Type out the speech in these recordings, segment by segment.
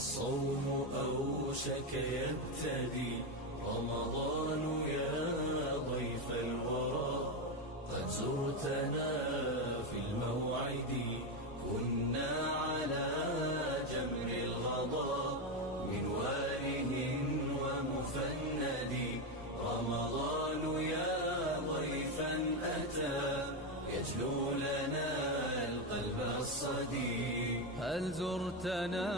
الصوم أوشك يبتدي، رمضان يا ضيف الورى قد زرتنا في الموعد. كنا على جمر الغضا من واله ومفند، رمضان يا ضيفا أتى يجلو لنا القلب الصدي. هل زرتنا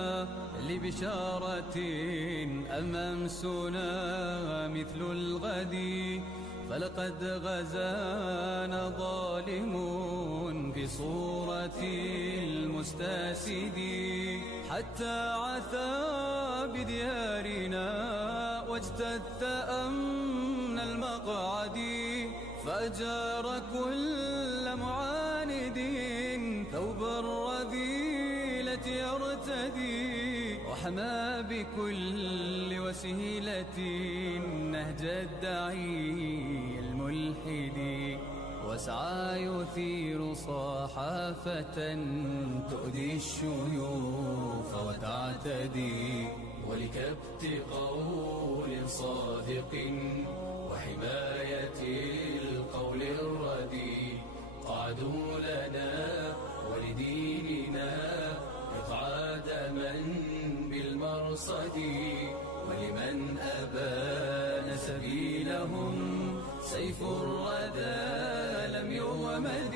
لبشارة أم أمسنا مثل الغد؟ فلقد غزانا ظالم في صورة المستسد، حتى عثى بديارنا واجتث أمن المقعد، فأجار كل معاند ثوب الرذيلة يرتدي، وحمى بكل وسيلة نهج الداعي الملحد، وسعى يثير صحافة تؤذي الشيوخ وتعتدي، ولكبت قول صادق وحماية القول الردي، قعدوا لنا ولديننا إقعاد من بالمرصد، ولمن أبان سبيلهم سيف الردى لم يومد.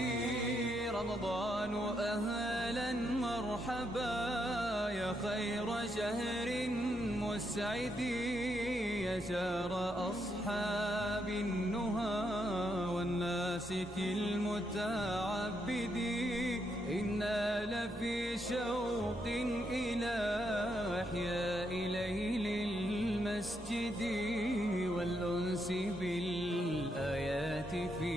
رمضان أهلا مرحبا يا خير شهر مسعد، يا شهر أصحاب النهى والناسك المتعبد، إنا لفي شوق إلى إحياء ليل المسجد، والأنس بالآيات في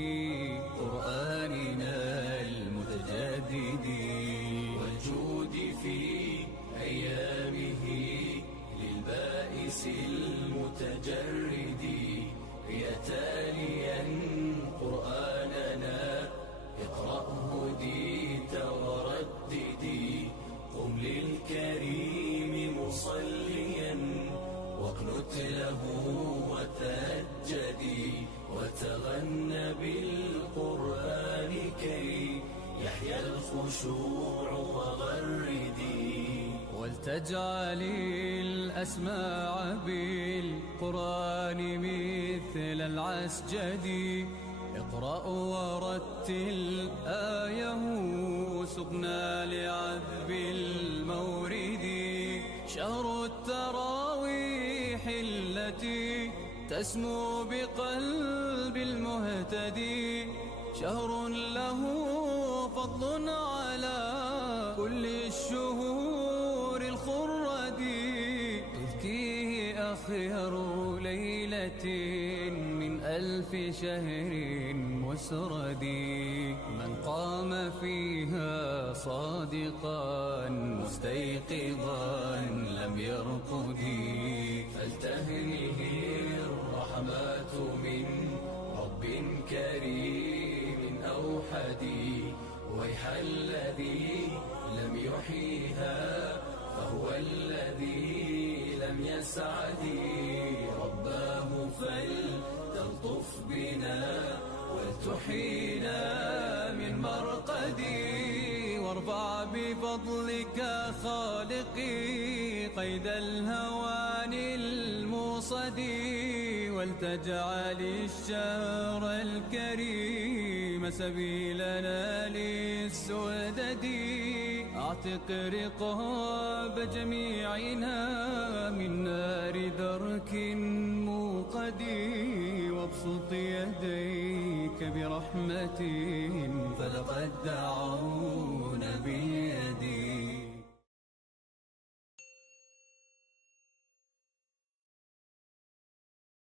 قرآننا المتجدد، والجود في أيامه للبائس المتجرد، يا تاليا قرآننا اقرأه هديت ورددي، قم للكريم مصليا واقنت له وتهجدي، وتغن بالقرآن كي يحيى الخشوع وغردي، ولتجعل الأسماع بالقرآن مثل العسجد، اقرأ ورتل آيه سقنا لعذب المورد، شهر التراويح التي تسمو بقلب المهتدي، شهر له فضل على كل الشهور الخرد، تذكيه أخير ليلة من 1000 شهر مسرد، من قام فيها صادقا مستيقظا لم يرقد، فلتهنه الرحمات من رب كريم أوحد، ويح الذي لم يحييها فهو الذي لم يسعد، رباه فلتلطف بنا ولتحيينا من مرقدي، وارفع بفضلك خالقي قيد الهوان الموصد، ولتجعل الشهر الكريم سبيلنا للسدد، اعتق رقاب جميعنا من نار درك موقد، وابسط يديك برحمة فلقد دعونا باليد.